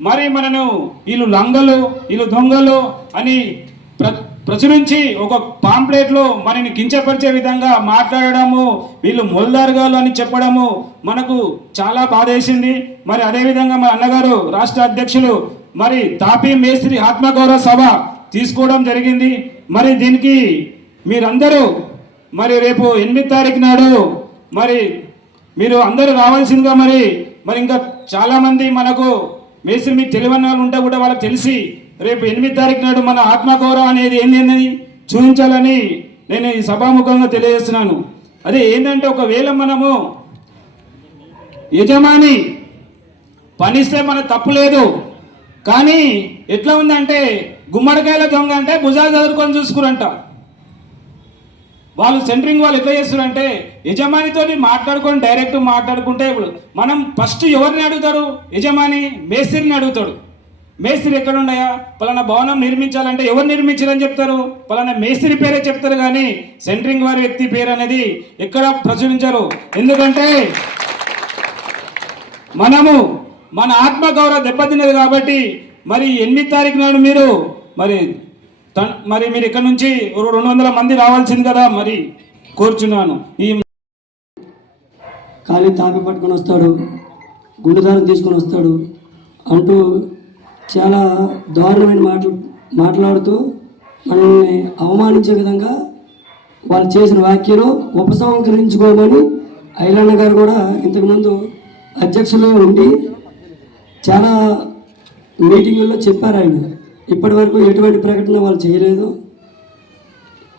మరి మనను వీళ్ళు లంగలు, వీళ్ళు దొంగలు అని ప్రచురించి ఒక పాంప్లెట్లో మనని కించపరిచే విధంగా మాట్లాడడము, వీళ్ళు మొల్దారుగాలు అని చెప్పడము మనకు చాలా బాధేసింది. మరి అదేవిధంగా మా అన్నగారు రాష్ట్ర అధ్యక్షులు మరి తాపీ మేస్త్రి ఆత్మగౌరవ సభ తీసుకోవడం జరిగింది. మరి దీనికి మీరందరూ మరి రేపు 8 తారీఖు నాడు మరి మీరు అందరూ రావాల్సిందిగా మరి ఇంకా చాలామంది మనకు మేస్త్రి మీకు తెలియని వాళ్ళు ఉంటే కూడా వాళ్ళకి తెలిసి రేపు 8 తారీఖు నాడు మన ఆత్మగౌరవం అనేది ఏంటి చూపించాలని నేను ఈ సభాముఖంగా తెలియజేస్తున్నాను. అదే ఏంటంటే, ఒకవేళ మనము యజమాని పనిస్తే మన తప్పు లేదు, కానీ ఎట్లా ఉందంటే గుమ్మడికాయల దొంగ అంటే భుజాలు చదువుకొని చూసుకురంట. వాళ్ళు సెంటరింగ్ వాళ్ళు ఎట్లా చేస్తారంటే యజమానితో మాట్లాడుకొని డైరెక్ట్ మాట్లాడుకుంటే, ఇప్పుడు మనం ఫస్ట్ ఎవరిని అడుగుతారు? యజమాని మేస్త్రిని అడుగుతాడు. మేస్త్రి ఎక్కడ ఉండయా, పలానా భవనం నిర్మించాలంటే ఎవరు నిర్మించారని చెప్తారు, పలానా మేస్త్రి పేరే చెప్తారు. కానీ సెంటరింగ్ వారి వ్యక్తి పేరు అనేది ఎక్కడ ప్రచురించారు. ఎందుకంటే మన ఆత్మగౌరవ దెబ్బతిన్నది. కాబట్టి మరి 8 తారీఖు నాడు మీరు ఇక్కడ నుంచి 200 మంది రావాల్సింది కదా, మరి కోరుచున్నాను. ఈ ఖాళీ తాపి పట్టుకొని వస్తాడు, గుండెదారం తీసుకొని వస్తాడు అంటూ చాలా దారుణమైన మాట్లాడుతూ మనల్ని అవమానించే విధంగా వాళ్ళు చేసిన వ్యాఖ్యలు ఉపసంహరించుకోమని ఐలన్న గారు కూడా ఇంతకుముందు అధ్యక్షులు ఉండి చాలా మీటింగుల్లో చెప్పారు. ఆయన ఇప్పటి వరకు ఎటువంటి ప్రకటన వాళ్ళు చేయలేదు.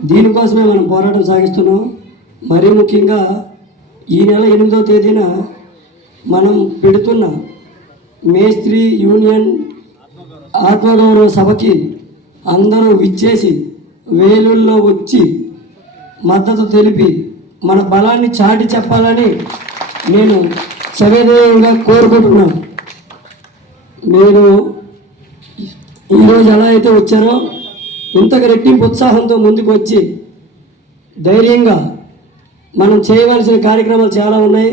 దీనికోసమే మనం పోరాటం సాగిస్తున్నాం. మరీ ముఖ్యంగా ఈ నెల 8వ తేదీన మనం పెడుతున్న మేస్త్రి యూనియన్ ఆత్మగౌరవ సభకి అందరూ విచ్చేసి వేలుల్లో వచ్చి మద్దతు తెలిపి మన బలాన్ని చాటి చెప్పాలని నేను సవినయంగా కోరుకుంటున్నాను. మీరు ఈరోజు ఎలా అయితే వచ్చారో ఇంతకు రెట్టింపు ఉత్సాహంతో ముందుకు వచ్చి ధైర్యంగా మనం చేయవలసిన కార్యక్రమాలు చాలా ఉన్నాయి.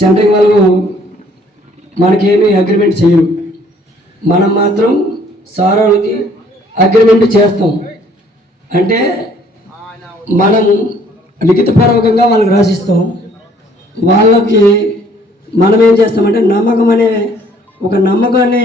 సెంట్రింగ్ వాళ్ళు మనకేమీ అగ్రిమెంట్ చేయరు, మనం మాత్రం సారాలకి అగ్రిమెంట్ చేస్తాం. అంటే మనం లిఖితపూర్వకంగా వాళ్ళకి రాసిస్తాం. వాళ్ళకి మనం ఏం చేస్తామంటే నమ్మకం అనే ఒక నమ్మకాన్ని